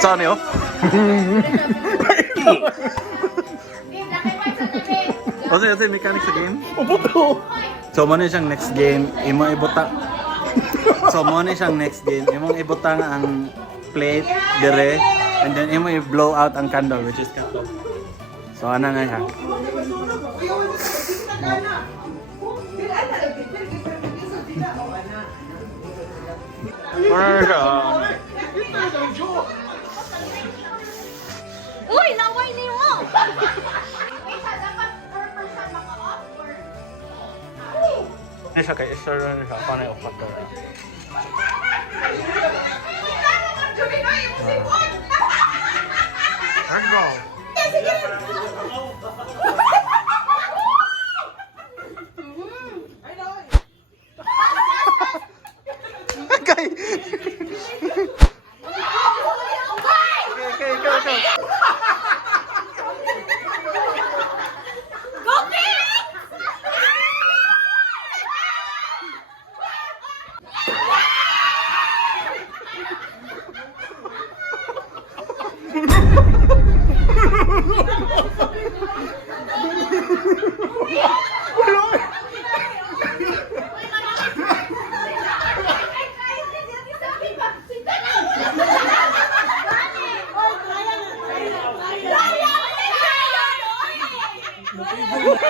Saan niyo? Kasi mechanics sa game? Opo to. So mo na siyang next game, imo ibuta. So mo na siyang next game, imong ibutang ang plate dire and then imo i-blow out ang candle which is kato. So ana na siya. Uy, naway ni mo! Hindi siya kay Esther na siya, paano yung factor? Let's go! Okay! Okay, go!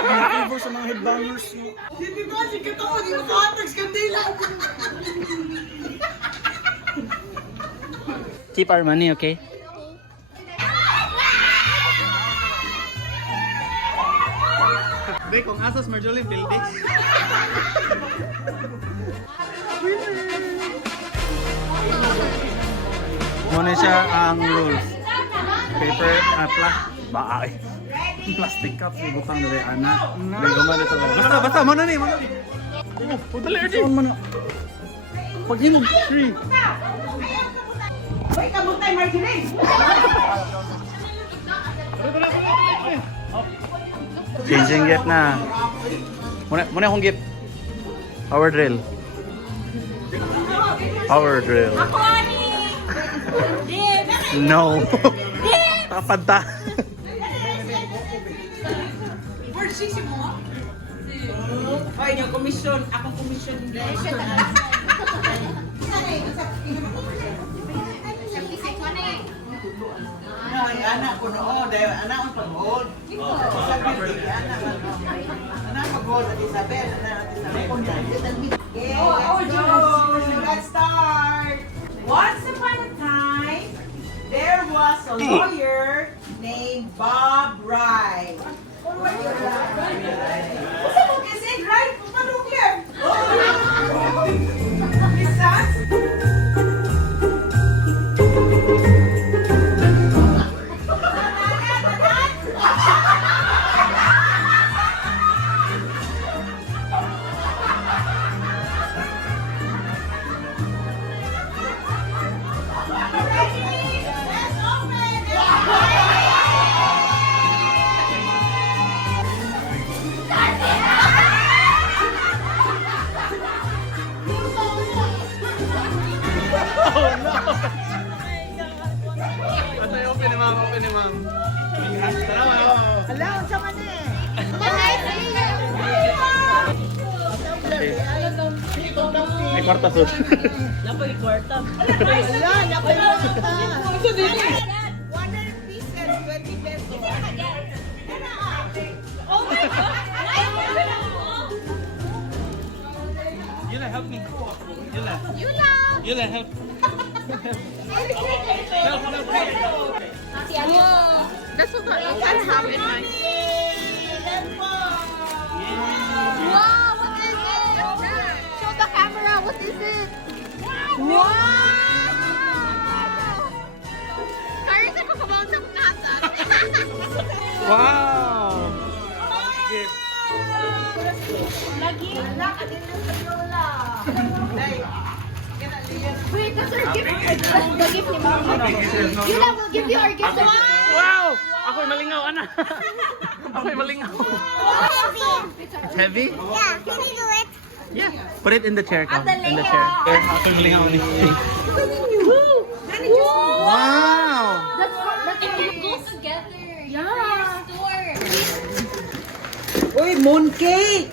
Nakaibo sa mga headbangers. Hindi ba si Kato? Hindi makaatags kandila. Keep our money, okay? Be, kung asas Marjorie building. Muna siya ang rules. Paper, plastic cups, ibutang na rin, anak. Gumana ito lang. Basta, muna ni, muna ni. Pagdali, Erdi. Pag-hinog, 3. Uy, kabutay, Marjorie! Changing gift na. Muna akong gift. Power drill. Power drill. Ako, ani! Dib! No. Dib! Tapad ta. Word 6 mo? Ay, yung komisyon. Akong komisyon. Ay, anak ko noon. Dahil anak ang pag-hold. Anak pag-hold at Isabel. Okay, let's go. Let's start. Once upon a time, there was a lawyer named Bob Wright. What's up, is it right? Paano yan? Miss Sans? Open ni ma'am. Ala, unsa man eh? May kwarta sus. Napoy kwarta. Ala, napoy kwarta. 100 pieces, 20 pesos. Oh my God! Yula, help me. Yula. Yula! Help. Whoa! That's what I have in mind. Wow! What is it? Show the camera! What is it? Wow! Kaya sa kakabawang sa nasa. Wow. Lagi. Wait, that's our gift. The gift ni Mama. Yula will give you our gift. Wow! Ako'y malingaw, ana. Ako'y malingaw. It's heavy? Yeah, can you do it? Yeah. Put it in the chair, Kam. In the chair. Ako'y malingaw ni. Woo! Wow! mooncake.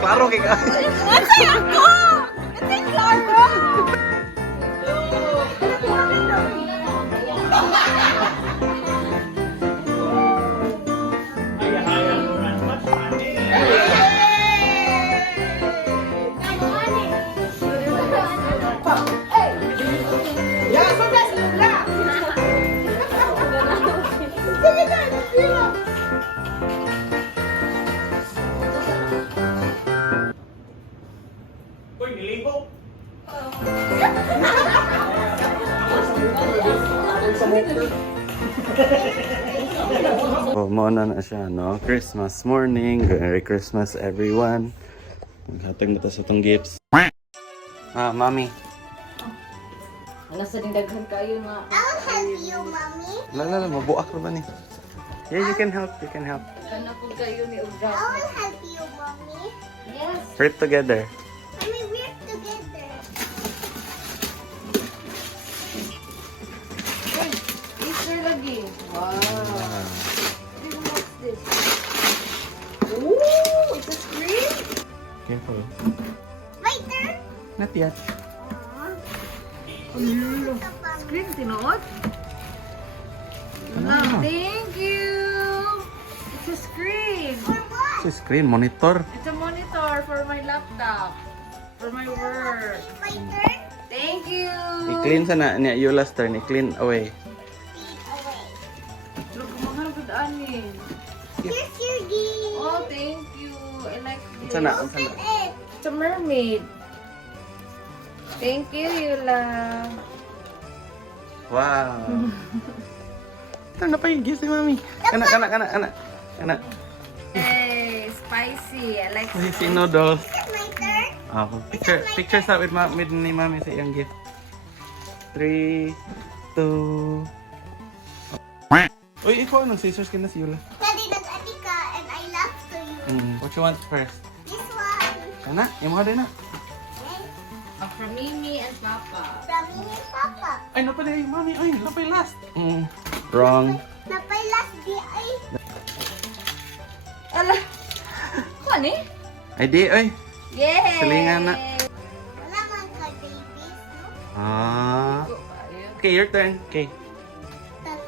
Klaro kay ka. Nasa'y ako! Nasa'y Clara! Ya, sudah, sudah. Uy, niligo. Oh, mauna na siya, no? Christmas morning. Merry Christmas, everyone. Maghatag na ta sa itong gifts. Ah, Mami. Nasa ding daghan kayo nga. I'll help you, Mommy. Lala, mabuak na ba ni? Yeah, you can help. You can help. Kana po kayo ni Ugra. I will help you, Mommy. Yes. Work together. I mean, we're together. Uy, Easter lagi. Wow. What's this? Ooh, it's a screen. Careful. My turn. Not yet. Screen, tinuod? Thank you. It's a screen. For what? Sa screen, monitor. It's a monitor for my laptop. For my work. My turn. Thank you. I-clean sana niya. You last turn. I-clean away. Feet away. Look, mga good ani. Here's your gift. Oh, thank you. I like this. Sana. Open it. It's a mermaid. Thank you, Yula. Wow. Ito na pa yung gifts ni Mami. Kana. Hey, spicy. I like Spicy noodles. Is it my turn? Picture sa with ni Mami sa iyang gift. 3, 2... Uy, ikaw anong scissors ka na si Yula? Daddy, that's Atika, and I love to you. What you want first? This one. Kana? Yung mga din na. Okay. from Mimi and Papa. From me and Papa. Ay, napalay, Mami. Ay, napay last. Wrong. Napay last di ay. Ala! Kuan eh? Ay, di, ay. Yay! Salingan na. Wala man ka babies, no? Ah. Okay, your turn. Okay. Tang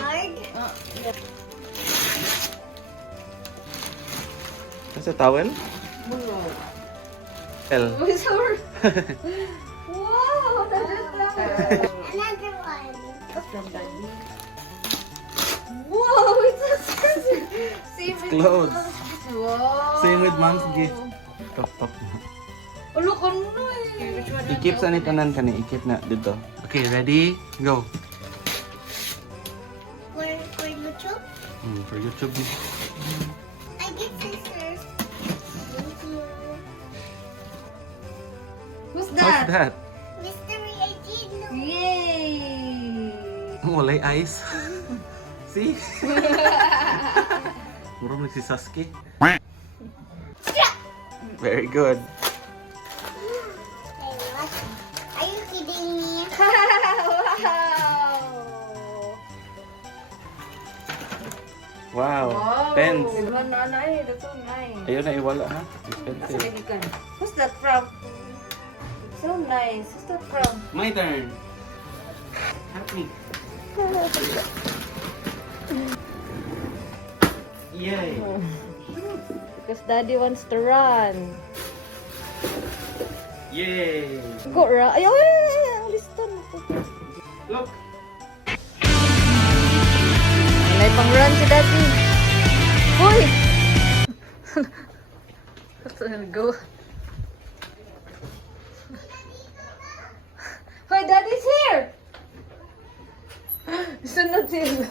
hard. What's the towel? L. Sorry. Wow! Another one. From Daddy. Wow! It's a same with clothes. Wow! Same with mom's gift. Top. Ulo ko na eh. Which one? I-keep sa nitanan ka ni. I-keep na dito. Okay, ready? Go. For YouTube, For YouTube. I get scissors. Thank you. Who's What's that? that? Mystery I did know. Yay! Walay eyes. See? Puro si Sasuke. Very good. Hey, what? Are you kidding me? Wow. Wow! Pens. That's so nice. Ayun na iwala ha. Kasi Expensive. kaibigan. Who's that from? So nice. Who's that from? My turn. Help me. Yay! Because daddy wants to run. Yay! Go, ra. Ay, ay, ay, ang liston. Look! May pang run si daddy. Hoy! Go. Hoy, daddy's here! Sunod sila.